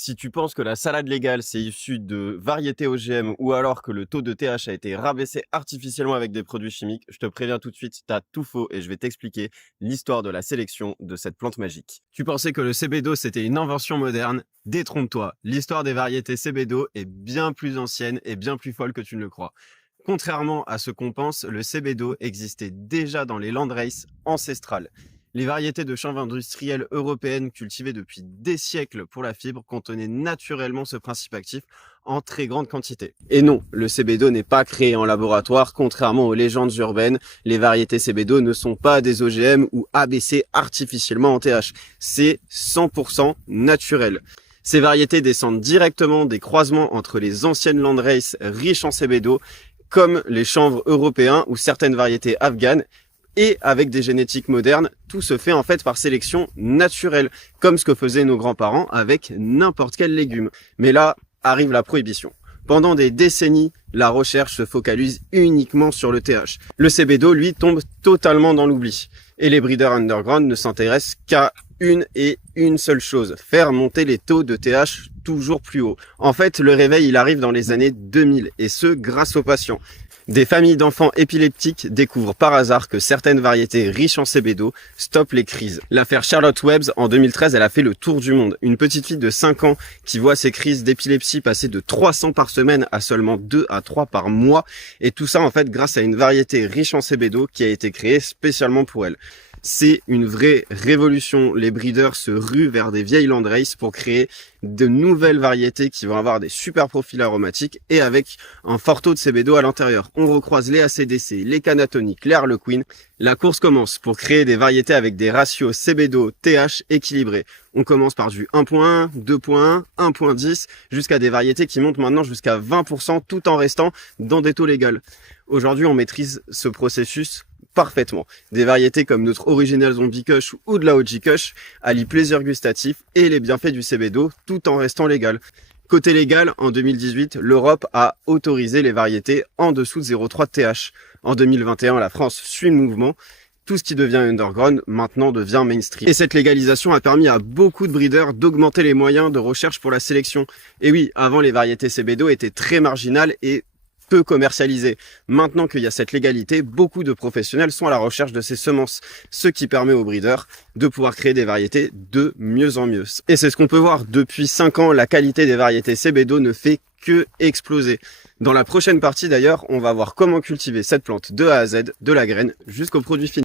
Si tu penses que la salade légale, c'est issu de variétés OGM ou alors que le taux de TH a été rabaissé artificiellement avec des produits chimiques, je te préviens tout de suite, t'as tout faux et je vais t'expliquer l'histoire de la sélection de cette plante magique. Tu pensais que le cébedo c'était une invention moderne? Détrompe-toi, l'histoire des variétés cébedo est bien plus ancienne et bien plus folle que tu ne le crois. Contrairement à ce qu'on pense, le cébedo existait déjà dans les landraces ancestrales. Les variétés de chanvre industrielles européennes cultivées depuis des siècles pour la fibre contenaient naturellement ce principe actif en très grande quantité. Et non, le cébedo n'est pas créé en laboratoire, contrairement aux légendes urbaines. Les variétés cébedo ne sont pas des OGM ou abaissées artificiellement en TH. C'est 100% naturel. Ces variétés descendent directement des croisements entre les anciennes landraces riches en cébedo, comme les chanvres européens ou certaines variétés afghanes, et avec des génétiques modernes, tout se fait en fait par sélection naturelle, comme ce que faisaient nos grands-parents avec n'importe quel légume. Mais là, arrive la prohibition. Pendant des décennies, la recherche se focalise uniquement sur le TH. Le cébedo, lui, tombe totalement dans l'oubli. Et les breeders underground ne s'intéressent qu'à une seule chose, faire monter les taux de TH toujours plus haut. En fait, le réveil, il arrive dans les années 2000, et ce, grâce aux patients. Des familles d'enfants épileptiques découvrent par hasard que certaines variétés riches en cébedo stoppent les crises. L'affaire Charlotte Webbs, en 2013, elle a fait le tour du monde. Une petite fille de 5 ans qui voit ses crises d'épilepsie passer de 300 par semaine à seulement 2 à 3 par mois. Et tout ça, en fait, grâce à une variété riche en cébedo qui a été créée spécialement pour elle. C'est une vraie révolution. Les breeders se ruent vers des vieilles landraces pour créer de nouvelles variétés qui vont avoir des super profils aromatiques et avec un fort taux de cébedo à l'intérieur. On recroise les ACDC, les Canatonic, les Harlequin. La course commence pour créer des variétés avec des ratios cébedo-TH équilibrés. On commence par du 1.1, 2.1, 1.10 jusqu'à des variétés qui montent maintenant jusqu'à 20% tout en restant dans des taux légaux. Aujourd'hui, on maîtrise ce processus parfaitement. Des variétés comme notre Original Zombie Kush ou de la OG Kush allient plaisir gustatif et les bienfaits du cébedo tout en restant légal. Côté légal, en 2018, l'Europe a autorisé les variétés en dessous de 0,3 TH. En 2021, la France suit le mouvement. Tout ce qui devient underground maintenant devient mainstream. Et cette légalisation a permis à beaucoup de breeders d'augmenter les moyens de recherche pour la sélection. Et oui, avant les variétés cébedo étaient très marginales et peu commercialisé. Maintenant qu'il y a cette légalité, beaucoup de professionnels sont à la recherche de ces semences, ce qui permet aux breeders de pouvoir créer des variétés de mieux en mieux. Et c'est ce qu'on peut voir. Depuis 5 ans, la qualité des variétés cébedo ne fait que exploser. Dans la prochaine partie d'ailleurs, on va voir comment cultiver cette plante de A à Z, de la graine jusqu'au produit fini.